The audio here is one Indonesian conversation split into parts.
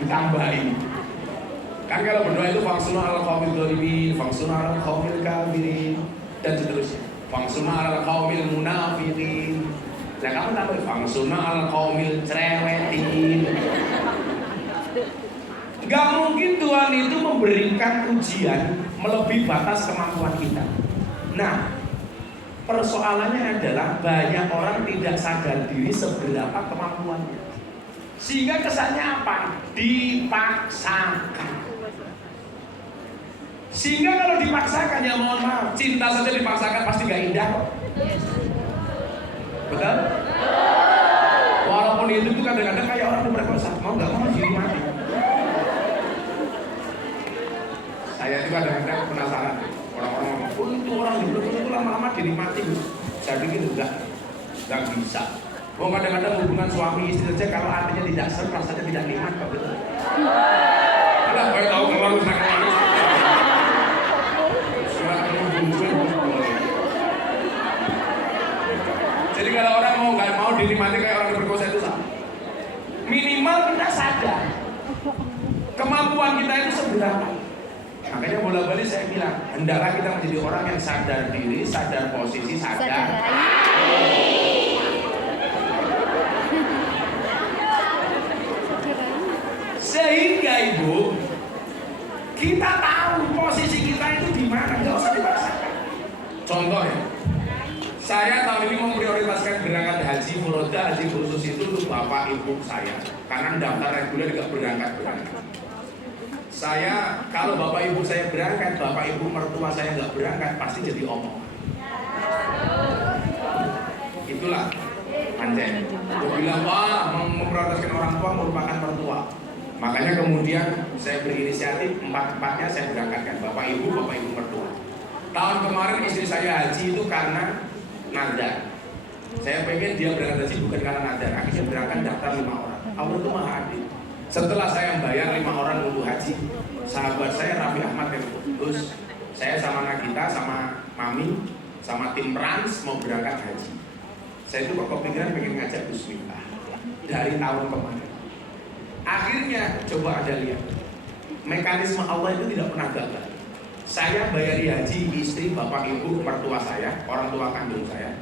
ditambahin. Kan kalau berdoa itu fangsunna ala qaumil dzalimin, fangsunna ala qaumil kafirin, dan seterusnya. Fangsunna ala qaumil munafiqin. Nah kamu tambah fangsunna ala qaumil cerewetin. Gak mungkin Tuhan itu memberikan ujian melebihi batas kemampuan kita. Nah, persoalannya adalah banyak orang tidak sadar diri seberapa kemampuannya. Sehingga kesannya apa? Dipaksakan. Sehingga kalau dipaksakan, ya mohon maaf, cinta saja dipaksakan pasti gak indah kok. Betul? Walaupun itu tuh kadang-kadang kayak orang diperkosa, mau gak mau jadi mati. Saya juga kadang-kadang penasaran, orang-orang ngomong, oh itu orang diperkosa itu lama-lama dinikmati. Saya pikir enggak bisa. Oh kadang-kadang hubungan suami istri saja kalau artinya tidak seru, rasanya tidak nikmat kok betul. Ada saya tahu kalau sangat jadi kalau orang nggak mau dinikmati kayak orang diperkosa itu sama. Minimal kita sadar kemampuan kita itu seberapa. Makanya bola-balik saya bilang, hendaklah kita menjadi orang yang sadar diri, sadar posisi, sadar. Sehingga ibu, kita tahu posisi kita itu di mana, nggak usah dipaksakan. Contoh ya, saya tahun ini memprioritaskan berangkat haji furoda, haji khusus itu untuk bapak ibu saya, karena daftar reguler nggak berangkat. Saya kalau bapak ibu saya berangkat, bapak ibu mertua saya nggak berangkat, pasti jadi omong. Itulah anjay. Dia bilang wah memprioritaskan orang tua merupakan mertua. Makanya kemudian saya berinisiatif empat-empatnya saya berangkatkan, bapak ibu mertua. Tahun kemarin istri saya haji itu karena nadar. Saya pengen dia berangkat haji bukan karena nadar, akhirnya berangkat daftar 5 orang. Allah itu maha adil. Setelah saya bayar 5 orang untuk haji, sahabat saya Raffi Ahmad yang putus, saya sama Nagita, sama Mami, sama tim Rans mau berangkat haji. Saya itu kok kepikiran pengen ngajak Bismillah dari tahun kemarin. Akhirnya coba aja lihat, mekanisme Allah itu tidak pernah gagal. Saya bayari haji istri, bapak, ibu, mertua saya, orang tua kandung saya.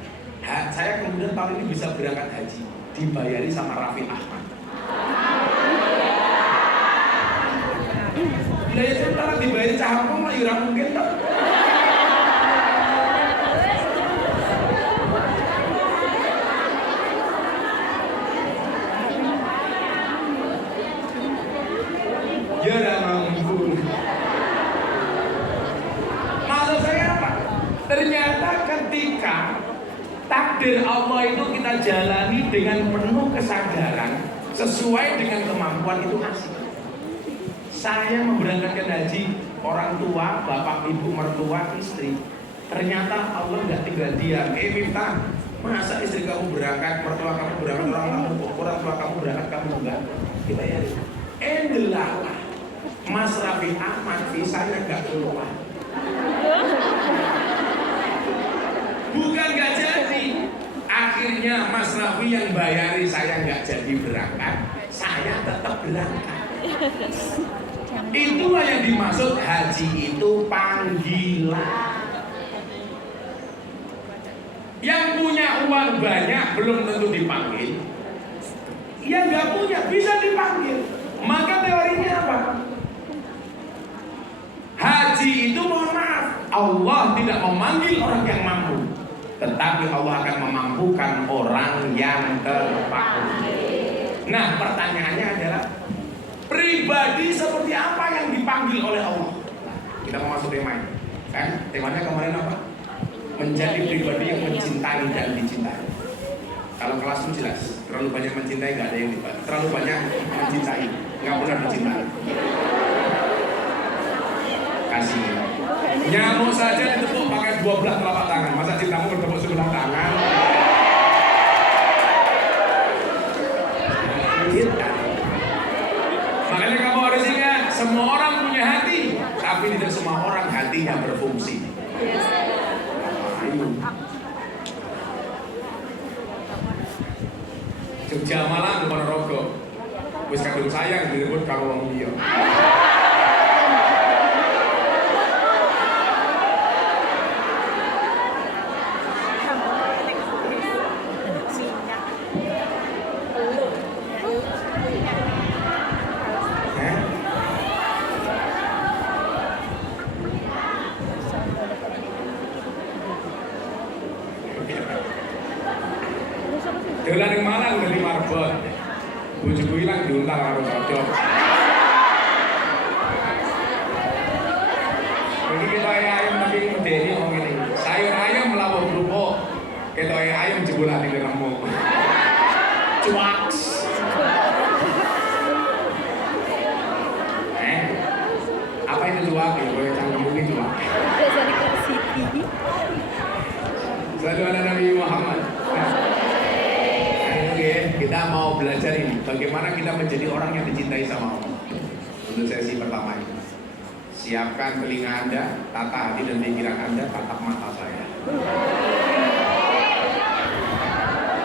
Saya kemudian tahun ini bisa berangkat haji, dibayari sama Raffi Ahmad. Bila ya sementara dibayari cahapong lah, yurang mungkin tak. Ya mampu. Maksud saya apa? Ternyata ketika takdir Allah itu kita jalani dengan penuh kesadaran sesuai dengan kemampuan itu asik. Saya memberangkatkan haji orang tua, bapak, ibu, mertua, istri. Ternyata Allah nggak tinggal diam. Miftah, masa istri kamu berangkat, mertua kamu berangkat, orang tua kamu berangkat, kamu enggak? Kita ya. Endelalah. Mas Raffi Ahmad visanya nggak keluar. Bukan nggak jadi. Akhirnya Mas Raffi yang bayari saya nggak jadi berangkat, saya tetap berangkat. Itulah yang dimaksud haji itu panggilan. Yang punya uang banyak belum tentu dipanggil. Yang nggak punya bisa dipanggil. Maka teorinya apa? Haji itu mohon maaf, Allah tidak memanggil orang yang mampu, tetapi Allah akan memampukan orang yang terpaksa. Nah pertanyaannya adalah, pribadi seperti apa yang dipanggil oleh Allah? Kita mau masuk tema ini, kan? Temanya kemarin apa? Menjadi pribadi yang mencintai dan dicintai. Kalau kelas itu jelas, terlalu banyak mencintai nggak ada yang dibantu. Terlalu banyak mencintai, nggak pernah dicintai. Kasih. Nyamuk saja ditepuk pakai 12 telapak tangan. Masa cintamu bertepuk sebelah tangan? Makanya kamu harus ingat, semua orang punya hati, tapi tidak semua orang hatinya berfungsi. Jogja Malang Ponorogo. Wis kadung sayang direbut karo wong liya. Dolan ning Malang dari marbot. Bojoku ilang diuntal karo cocok. Ini kita ayam tapi medeni wong ngene. Sayur ayam lawuh kerupuk. Kita ayam jebolan di lemuk. Cuaks. Apa itu cuak? Ya boleh cangkem mungkin cuak. Biasa di City. Selalu ada Nabi Muhammad. Kita mau belajar ini, bagaimana kita menjadi orang yang dicintai sama Allah. Untuk sesi pertama ini, siapkan telinga Anda, tata hati dan pikiran Anda, tatap mata saya.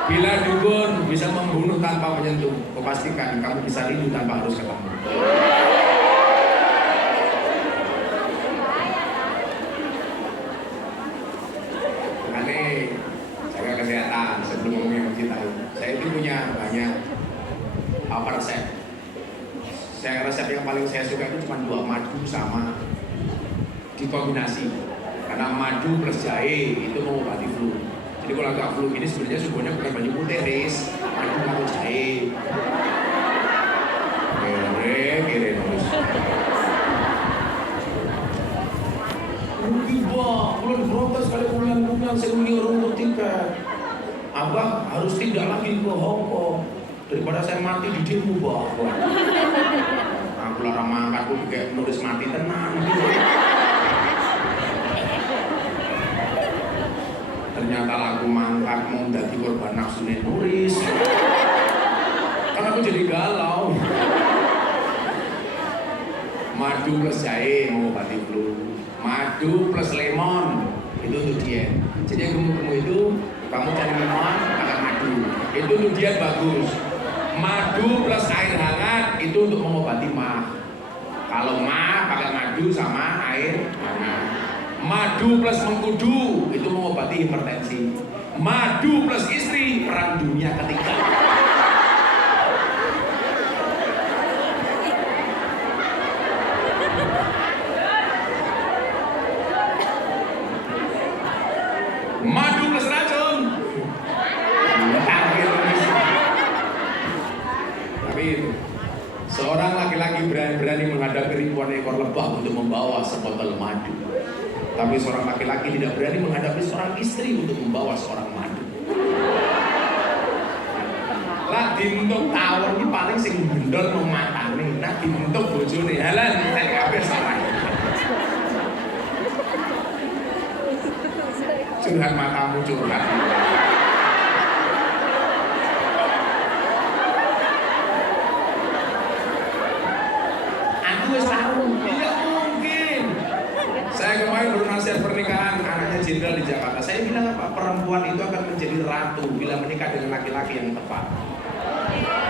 Bila dukun bisa membunuh tanpa menyentuh, kupastikan kamu bisa rindu tanpa harus ketemu. Jaga kesehatan sebelum ngomongin mencintai. Saya itu punya banyak resep. Resep yang paling saya suka itu cuma 2, madu sama dikombinasi. Karena madu plus jahe itu mengobati flu. Jadi kalau agak flu ini sebenarnya sumbernya bukan baju putih, Riz. Madu sama jahe. Kere terus. Bulan protes kali bulan saya orang tiket. Abah harus tidak lagi ke Hong Kong daripada saya mati di demo bah. Aku larang mangkat, aku kayak nulis mati tenang. Ternyata lagu mangkat mau jadi korban nafsu nulis. Karena aku jadi galau. Madu plus jahe mengobati flu. Madu plus lemon itu untuk diet. Jadi yang gemuk-gemuk itu kamu cari lemon pakai madu. Itu untuk diet bagus. Madu plus air hangat itu untuk mengobati mah. Kalau mah pakai madu sama air hangat. Madu plus mengkudu itu mengobati hipertensi. Madu plus istri perang dunia ketiga. Madu plus racun. Tapi seorang laki-laki berani menghadapi ribuan ekor lebah untuk membawa sebotol madu. Tapi seorang laki-laki tidak berani menghadapi seorang istri untuk membawa seorang madu. Lah dintuk tawar ini paling sing bendol mematane. Nah dintuk bojone halan nek kabeh salah. Curhat matamu curhat. Aku wis tahu, tidak mungkin. Saya kemarin bernasihat pernikahan anaknya jenderal di Jakarta. Saya bilang apa? Perempuan itu akan menjadi ratu bila menikah dengan laki-laki yang tepat.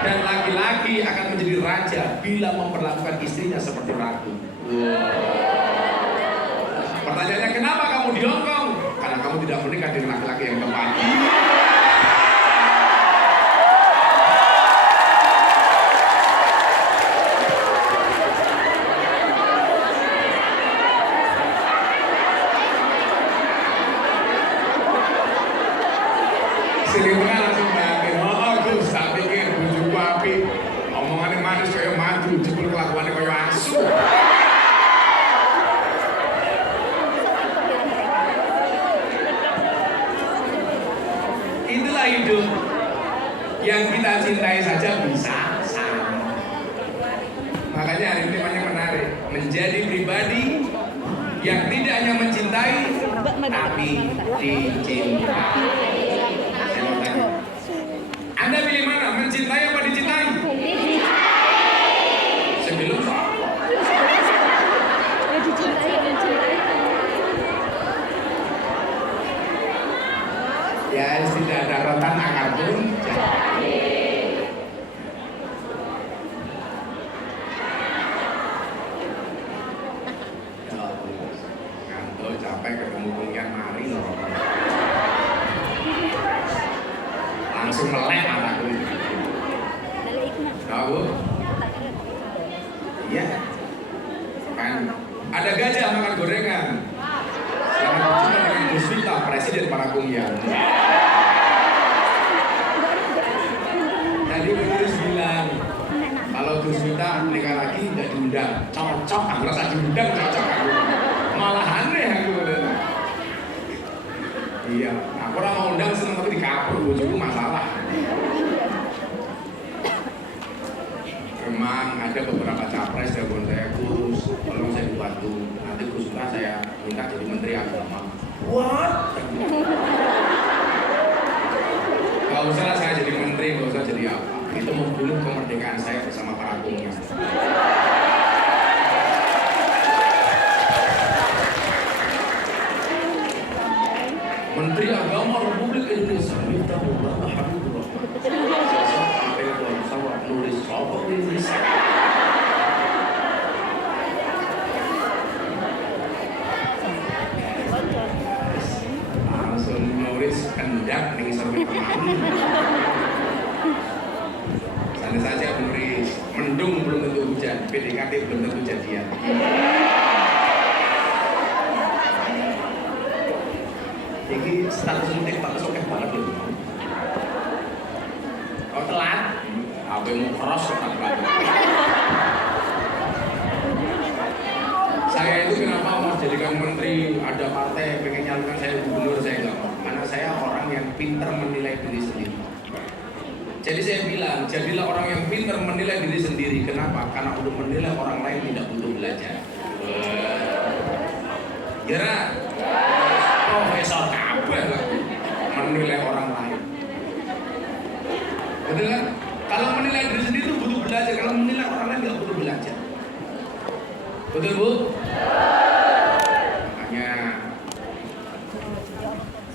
Dan laki-laki akan menjadi raja bila memperlakukan istrinya seperti ratu. Pertanyaannya, kenapa kamu di Hong Kong? Karena kamu tidak menikah dengan laki-laki yang tepat. Selingkuhan langsung batin. Oh, Gus, tak pikir bujuku api. Omongannya manis kayak madu, jebul kelakuannya kayak asu. Itulah hidup. Yang kita cintai saja bisa sama. Makanya hari ini temanya menarik. Menjadi pribadi yang tidak hanya mencintai, tapi dicintai. Anda pilih mana? Mencintai apa dicintai? Sebelum ya tidak ada rotan akar pun. langsung melek mataku. Tahu? Iya. Kan ada gajah makan gorengan. Selamat berjumpa dengan Gus Wita, Presiden Parakumia. Tadi Gus bilang kalau Gus Wita nikah lagi nggak diundang, cocok. Aku rasa diundang cocok aku. Malah aneh aku. Iya, aku orang mau undang seneng tapi dikabur, bojoku masalah. Memang ada beberapa capres telepon saya, Gus, tolong saya dibantu. Nanti Gus Wita saya minta jadi Menteri Agama. What? Gak usah lah saya jadi menteri, gak usah jadi apa. Itu membunuh kemerdekaan saya bersama para komunis. Menteri Agama Republik Indonesia Miftah Maulana Habibur Rahman. Sosok Abdul Sawab nulis sosok Indonesia. Langsung nulis kendak ning sampai kemana. Santai saja nulis, mendung belum tentu hujan, PDKT belum tentu jadian. Ini status TikTok oke banget loh. Kau telat, aku mau cross banget. Saya itu kenapa mau jadikan menteri, ada partai pengen nyalurkan saya gubernur, saya nggak mau. Karena saya orang yang pintar menilai diri sendiri. Jadi saya bilang, jadilah orang yang pintar menilai diri sendiri. Kenapa? Karena untuk menilai orang lain tidak butuh belajar. Kira profesor kabeh lah menilai orang lain. Betul kan? Kalau menilai diri sendiri itu butuh belajar. Kalau menilai orang lain nggak butuh belajar. Betul Bu? Makanya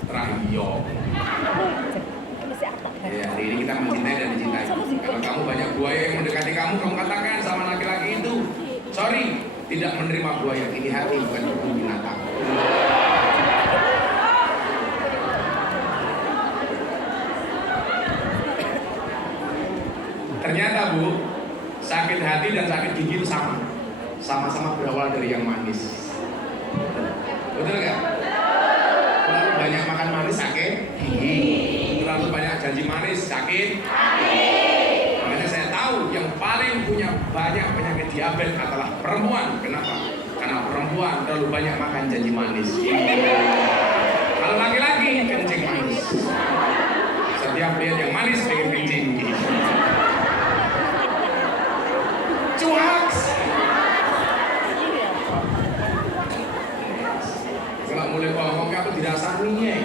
Rahiyo. Ya, hari ini kita mencintai dan dicintai. Kalau kamu banyak buaya yang mendekati kamu, kamu katakan sama laki-laki itu, sorry, tidak menerima buaya. Ini hati bukan tubuh binatang. Ternyata Bu, sakit hati dan sakit gigi itu sama-sama berawal dari yang manis. Betul nggak? Terlalu banyak makan manis sakit gigi, terlalu banyak janji manis sakit hati. Makanya saya tahu yang paling punya banyak penyakit diabetes adalah perempuan. Kenapa? Karena perempuan terlalu banyak makan janji manis. Kalau laki-laki kencing manis. Setiap lihat yang manis pengen kencing. Cuaks. Kalau mulai ngomongnya aku dirasaninya.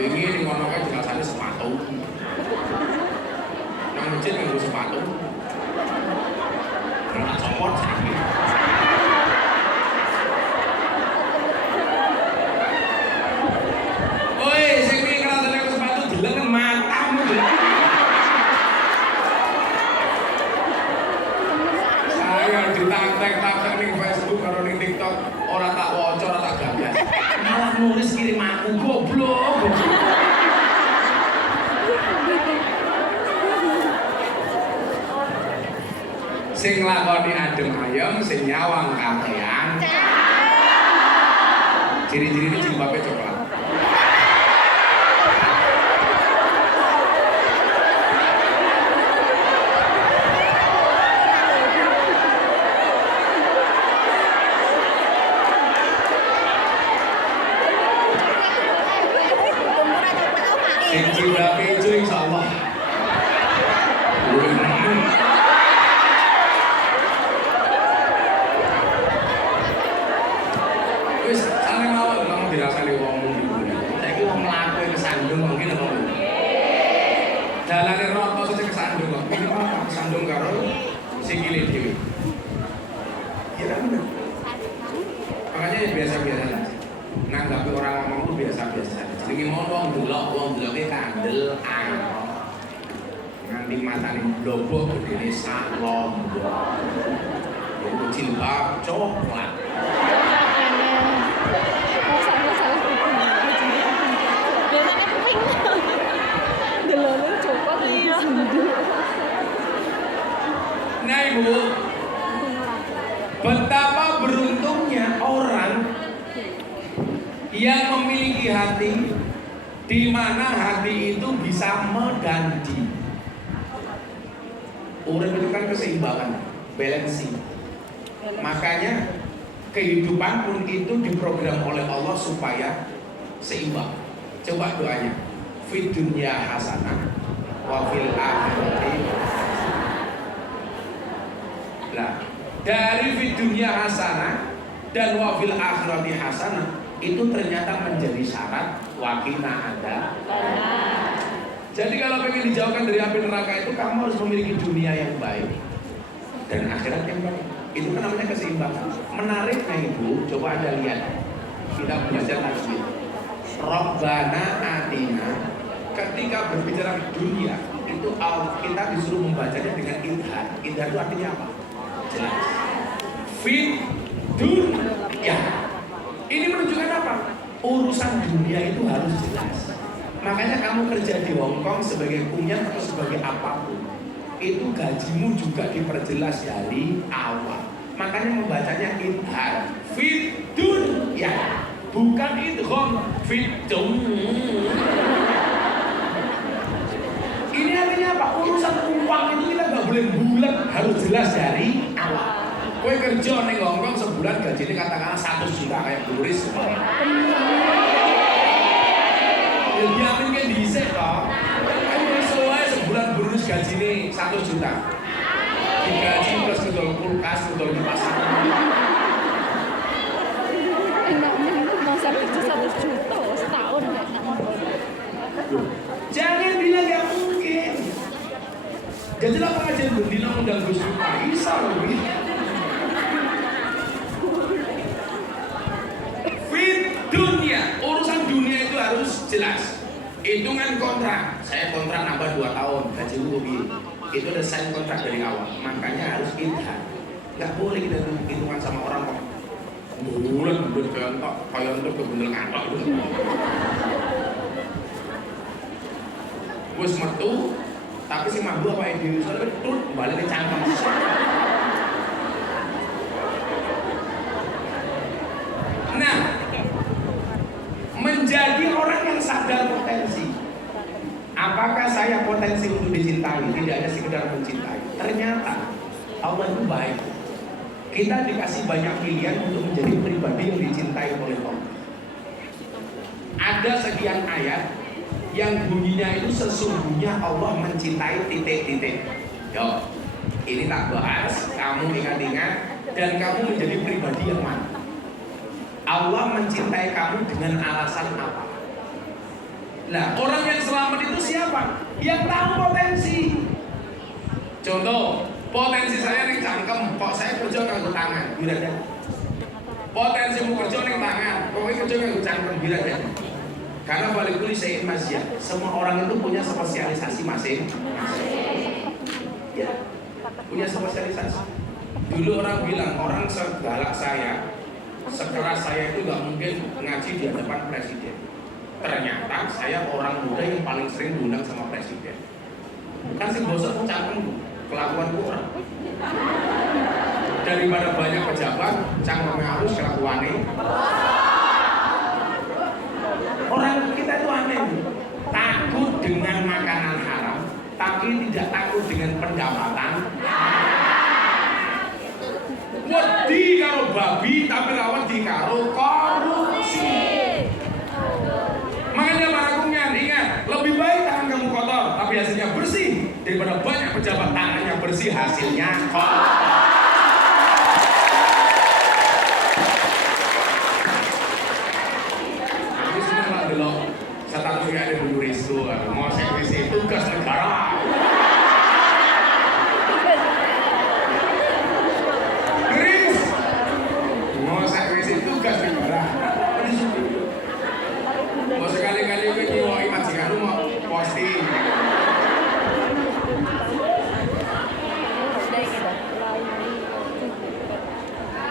Ini ngomongnya dirasani sepatu. Nang masjid nganggo sepatu. Nggak copot sakit. Oi, sing iki kerasane sepatu deleng matamu. Saya ditantek-tantek ning Facebook karo ning TikTok, ora tak waca, ora tak gagas. Malah nulis kirim aku goblok. Sing lakoni adem ayem, sing nyawang kakean. Ciri-ciri ini jilbabnya coklat. Sing jilbabnya hijau insya Allah. Wis saling mawon kamu dirasani wong muni. Saiki wong mlaku kesandung mungkin apa. Dalane rata sing kesandung kok. Ini apa kesandung karo sikile dhewe. Kira bener. Makanya ya biasa-biasa aja. Nanggapi orang ngomong itu biasa-biasa aja. Jenenge mau wong deloke kandel nganti matane blobok gedene sak lombok. Itu jilbab coklat. Delone coklat iki Nah ibu, betapa beruntungnya orang yang memiliki hati, di mana hati itu bisa mengganti. Urip itu kan keseimbangan, balancing. Makanya kehidupan pun itu diprogram oleh Allah supaya seimbang. Coba doanya, fid dunya hasanah wa fil akhirati. Nah, dari fid dunya hasanah dan wa fil akhirati hasanah itu ternyata menjadi syarat wakina ada. Jadi kalau pengen dijauhkan dari api neraka itu kamu harus memiliki dunia yang baik dan akhirat yang baik. Itu kan namanya keseimbangan. Menariknya ibu, coba anda lihat, kita belajar tajwid. Rabbana atina, ketika berbicara dunia itu kita disuruh membacanya dengan idhar. Idhar itu artinya apa? Jelas. Fit dunya. Ini menunjukkan apa? Urusan dunia itu harus jelas. Makanya kamu kerja di Hong Kong sebagai kunyan atau sebagai apapun, itu gajimu juga diperjelas dari awal. Makanya membacanya idhar fit dunya, bukan idgham fit dunya. Ini artinya apa? Urusan uang itu kita nggak boleh bulat, harus jelas dari awal. Kowe kerja ning Hong Kong sebulan gajinya katakanlah 100 juta kayak buris. Ya diamin kan dhisik toh. Kan iso wae sebulan buris gajine 100 juta. Digaji plus ngedol kulkas, ngedol kipas angin. Enaknya itu masa kerja 100 juta setahun nggak enak. Jangan bilang gak mungkin. Jadi lah pengajian bendina undang Gus Dur bisa loh. Fit dunia, urusan dunia itu harus jelas. Hitungan kontrak, saya kontrak nambah 2 tahun, gaji lebih. Itu udah sign kontrak dari awal, makanya harus idhar. Gak boleh kita hitungan sama orang kok. Bulan contoh, kayak untuk kebeneran kantor itu. Wes metu, tapi si mambu apa yang diri soalnya betul balik ke cangkang. Nah, menjadi orang yang sadar potensi. Apakah saya potensi untuk dicintai? Tidak hanya sekedar mencintai. Ternyata Allah itu baik. Kita dikasih banyak pilihan untuk menjadi pribadi yang dicintai oleh Allah. Ada sekian ayat yang bunyinya itu sesungguhnya Allah mencintai titik-titik. Yo, ini tak bahas, kamu ingat-ingat dan kamu menjadi pribadi yang mana? Allah mencintai kamu dengan alasan apa? Nah, orang yang selamat itu siapa? Yang tahu potensi. Contoh, potensi saya nih cangkem, kok saya kerja nganggo tangan, bila ya. Potensimu kerja nih tangan, kok kerja nganggo cangkem, bila ya. Karena balik dulu saya masih, semua orang itu punya spesialisasi masing-masing. Ya, punya spesialisasi. Dulu orang bilang orang segalak saya, sekeras saya itu nggak mungkin ngaji di hadapan presiden. Ternyata saya orang muda yang paling sering diundang sama presiden. Kan sih bosan cangkem kelakuan kurang. Daripada banyak pejabat, cangkemnya harus kelakuannya. Orang kita itu aneh, takut dengan makanan haram, tapi tidak takut dengan pendapatan. Wedi karo babi, tapi rawat di karo korupsi. Makanya para kunyan ingat, lebih baik tangan kamu kotor, tapi hasilnya bersih, daripada banyak pejabat tangannya bersih, hasilnya kotor. Statusnya ada Bu Risma, mau servisi tugas negara. Riz, mau servisi tugas negara. Mau sekali-kali nyiwoi majikan lu mau posting.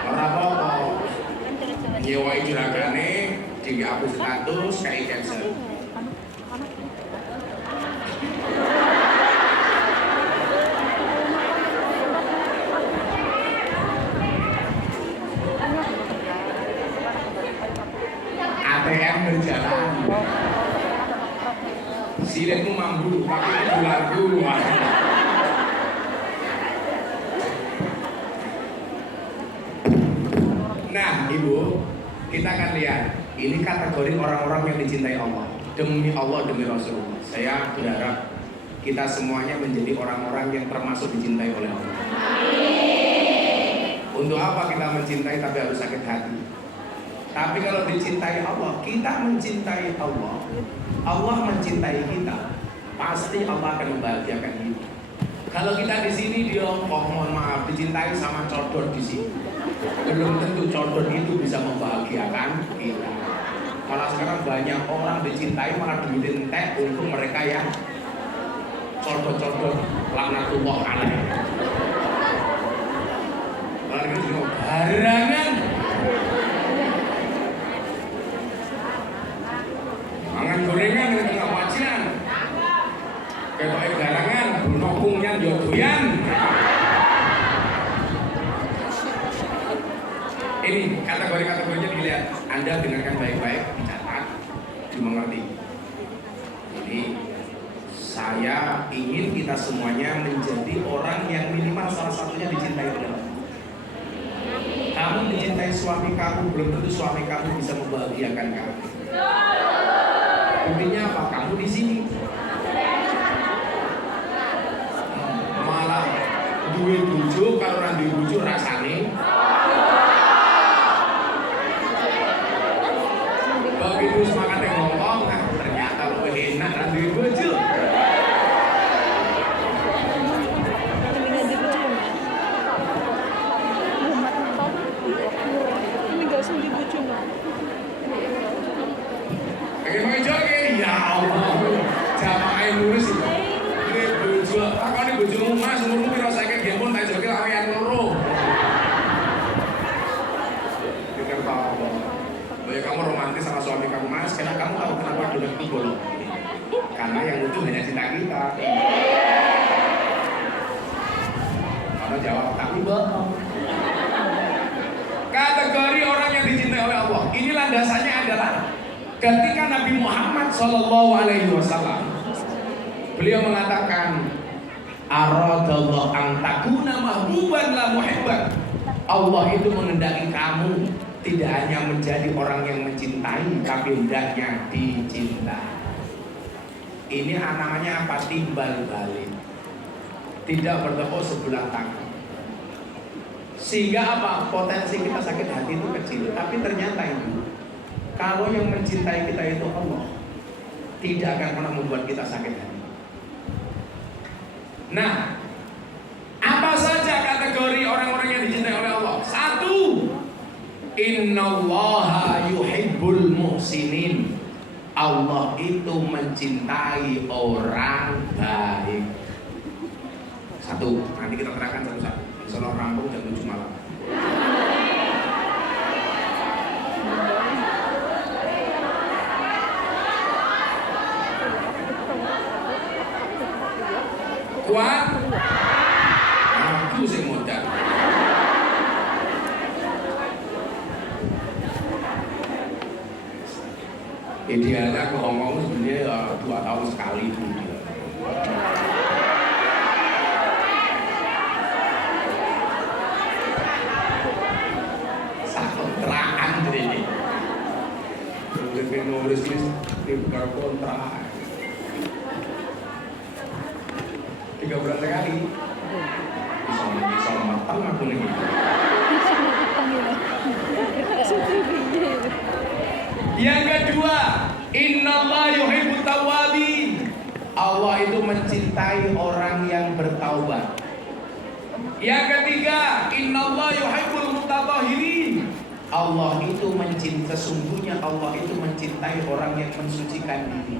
Ora apa-apa. Nyiwoi juragane dihapus status kayak cancel. Silitmu mambu, tapi itu lagu. Nah, Ibu, kita akan lihat ini kategori orang-orang yang dicintai Allah. Demi Allah, demi Rasulullah. Saya berharap kita semuanya menjadi orang-orang yang termasuk dicintai oleh Allah. Untuk apa kita mencintai tapi harus sakit hati? Tapi kalau dicintai Allah, kita mencintai Allah, Allah mencintai kita, pasti Allah akan membahagiakan kita. Kalau kita di sini dia mohon maaf dicintai sama codot di sini, belum tentu codot itu bisa membahagiakan kita. Malah sekarang banyak orang dicintai malah duitin teh untuk mereka yang codot-codot laknatullah alaih. Malah kita juga barangan. Mangan gorengan di tengah wajian. Kayak garangan, nopungnya jodoyan. Ini kategori-kategorinya dilihat. Anda dengarkan baik-baik, dicatat, dimengerti. Jadi saya ingin kita semuanya menjadi orang yang minimal salah satunya dicintai oleh Allah. Kamu mencintai suami kamu, belum tentu suami kamu bisa membahagiakan kamu. Buktinya apa? Kamu di sini. Malah duwe bojo kalau ora duwe bojo rasane. Begitu semangatnya ngomong, nah ternyata lebih enak ora duwe bojo. Bagaimana joge? Ya Allah, jamaah lurus itu. Ini bojo, takon iki bojomu Mas, umurmu piro saiki nggih pun tak joge lawean loro. Kita tahu. Banyak kamu romantis sama suami kamu Mas, karena kamu tahu kenapa dolan itu bolong. Karena yang lucu hanya cinta kita. Kamu jawab, tapi bohong. Kategori orang yang dicintai oleh Allah. Ini landasannya adalah ketika Nabi Muhammad SAW beliau mengatakan aradallahu an takuna mahbuban la muhibban. Allah itu menghendaki kamu tidak hanya menjadi orang yang mencintai tapi hendaknya dicintai. Ini namanya apa? Timbal balik, tidak bertepuk sebelah tangan. Sehingga apa? Potensi kita sakit hati itu kecil. Tapi ternyata itu kalau yang mencintai kita itu Allah, tidak akan pernah membuat kita sakit hati. Nah, apa saja kategori orang-orang yang dicintai oleh Allah? Satu, innallaha yuhibbul muhsinin. Allah itu mencintai orang baik. Satu, nanti kita terangkan satu-satu. Insyaallah rampung jam 7 malam. Kuat? Aku sing modal. Idealnya aku ngomong sebenarnya 2 tahun sekali itu. Satu teraan jadi. Nulis di kontrak. 3 bulan sekali. Bisa matang aku nih. Yang kedua, innallaha yuhibbut tawwabin. Allah itu mencintai orang yang bertaubat. Yang ketiga, innallaha yuhibbul mutatahhirin. Allah itu mencintai, sesungguhnya Allah itu mencintai orang yang mensucikan diri.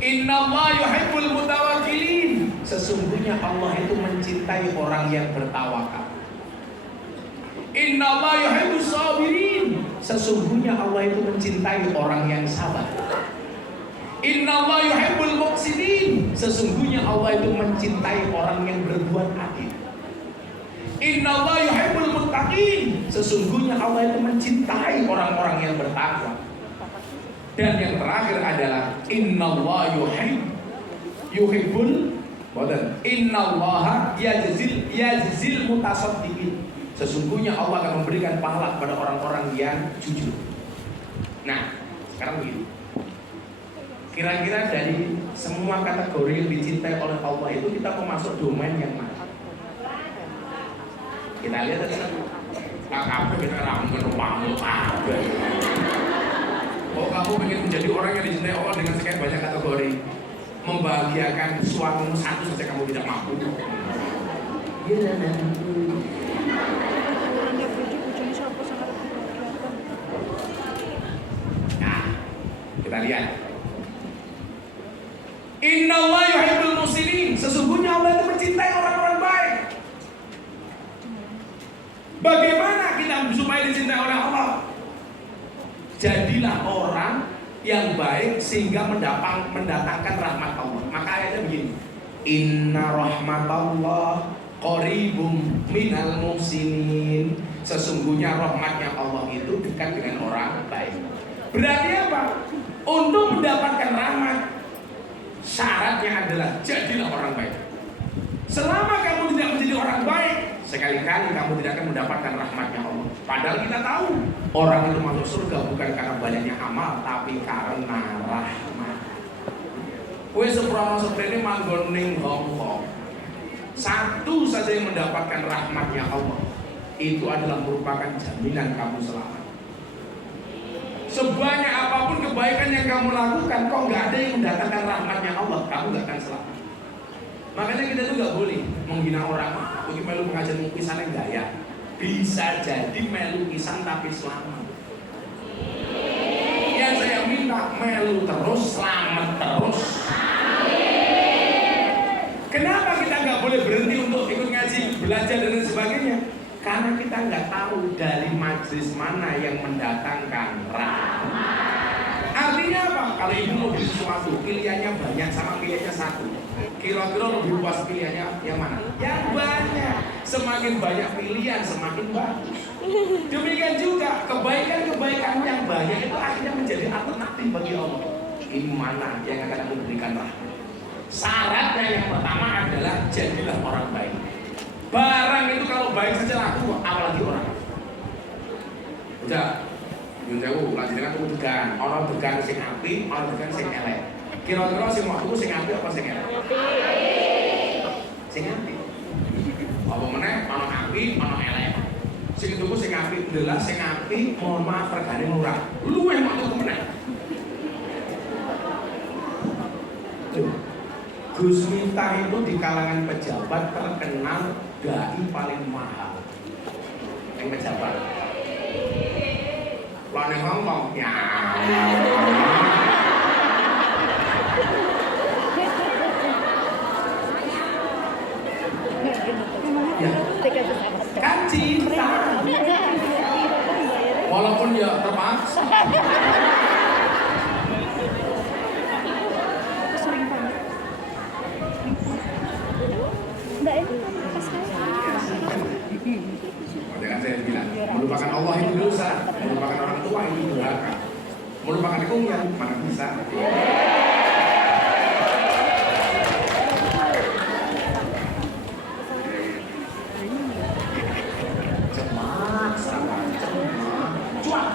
Innallaha yuhibbul mutawakkilin. Sesungguhnya Allah itu mencintai orang yang bertawakal. Innallaha yuhibbus sabirin. Sesungguhnya Allah itu mencintai orang yang sabar. Innallaha yuhibbul muqsitin. Sesungguhnya Allah itu mencintai orang yang berbuat adil. Innallaha yuhibbul muttaqin. Sesungguhnya Allah itu mencintai orang-orang yang bertakwa. Dan yang terakhir adalah innallaha yuhibbul innallaha yajzil mutasaddiqin. Sesungguhnya Allah akan memberikan pahala kepada orang-orang yang jujur. Nah, sekarang begini. Kira-kira dari semua kategori yang dicintai oleh Allah itu kita mau masuk domain yang mana? Kita lihat tadi kamu kita ramu pamu apa? Oh kamu ingin menjadi orang yang dicintai Allah dengan sekian banyak kategori, membahagiakan suamimu satu saja kamu tidak mampu. Nah, kita lihat. Innallaha yuhibbul muhsinin. Sesungguhnya Allah itu mencintai orang-orang baik. Bagaimana kita supaya dicintai oleh Allah? Jadilah orang yang baik sehingga mendatangkan rahmat Allah. Maka ayatnya begini. Inna rahmatallah qaribum minal muhsinin. Sesungguhnya rahmatnya Allah itu dekat dengan orang baik. Berarti apa? Untuk mendapatkan rahmat, syaratnya adalah jadilah orang baik. Selama kamu tidak menjadi orang baik, sekali-kali kamu tidak akan mendapatkan rahmatnya Allah. Padahal kita tahu orang itu masuk surga bukan karena banyaknya amal, tapi karena rahmat. Kue seprono seperti manggon ning Hongkong, satu saja yang mendapatkan rahmatnya Allah, itu adalah merupakan jaminan kamu selamat. Sebanyak apapun kebaikan yang kamu lakukan, kok nggak ada yang mendatangkan rahmatnya Allah, kamu nggak akan selamat. Makanya kita tuh nggak boleh menghina orang. Mungkin melu pengajian lukisan yang gaya, bisa jadi melu lukisan tapi selamat. Yang saya minta melu terus, selamat terus. Kenapa kita nggak boleh berhenti untuk ikut ngaji, belajar dan sebagainya? Karena kita nggak tahu dari majelis mana yang mendatangkan rahmat. Artinya apa? Kalau ibu mau beli sesuatu, pilihannya banyak sama pilihannya satu. Kira-kira lebih puas pilihannya yang mana? Yang banyak. Semakin banyak pilihan, semakin bagus. Demikian juga kebaikan-kebaikan yang banyak itu akhirnya menjadi alternatif bagi Allah. Ini mana yang akan aku berikan rahmat? Syaratnya yang pertama adalah jadilah orang baik. Barang itu kalau baik saja laku, apalagi orang. Udah, nyun sewu, lagi dengan tuku degan. Orang degan sing apik, orang degan sing elek. Kira-kira sing mau tuku sing apik apa sing elek? Sing apik. Apa meneh, ono apik, ono elek. Sing tuku sing apik, ndelah sing apik, mohon maaf regane murah. Luwih mau tuku meneh. Gus Miftah itu di kalangan pejabat terkenal dai paling mahal. Yang pejabat. Kalau di Hongkong, ya. Kan cinta. Walaupun ya terpaksa. Jangan saya bilang, melupakan Allah itu dosa, melupakan orang tua itu durhaka, melupakan ikungnya mana bisa. Cemas, sabar, cemas, cuak,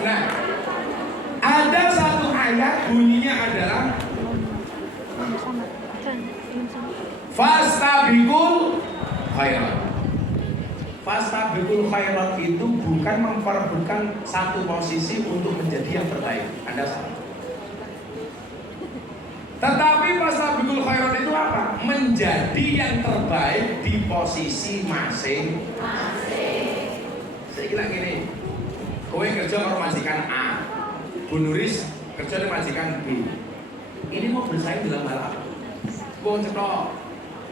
Nah, ada satu ayat bunyinya adalah Fastabiqul khairat. Fastabiqul khairat itu bukan memperebutkan satu posisi untuk menjadi yang terbaik. Anda salah. Tetapi fastabiqul khairat itu apa? Menjadi yang terbaik di posisi masing-masing. Saya kira gini, kowe kerja karo majikan A, Bu Nuris kerja di majikan B. Ini mau bersaing dalam hal apa? Kowe cetok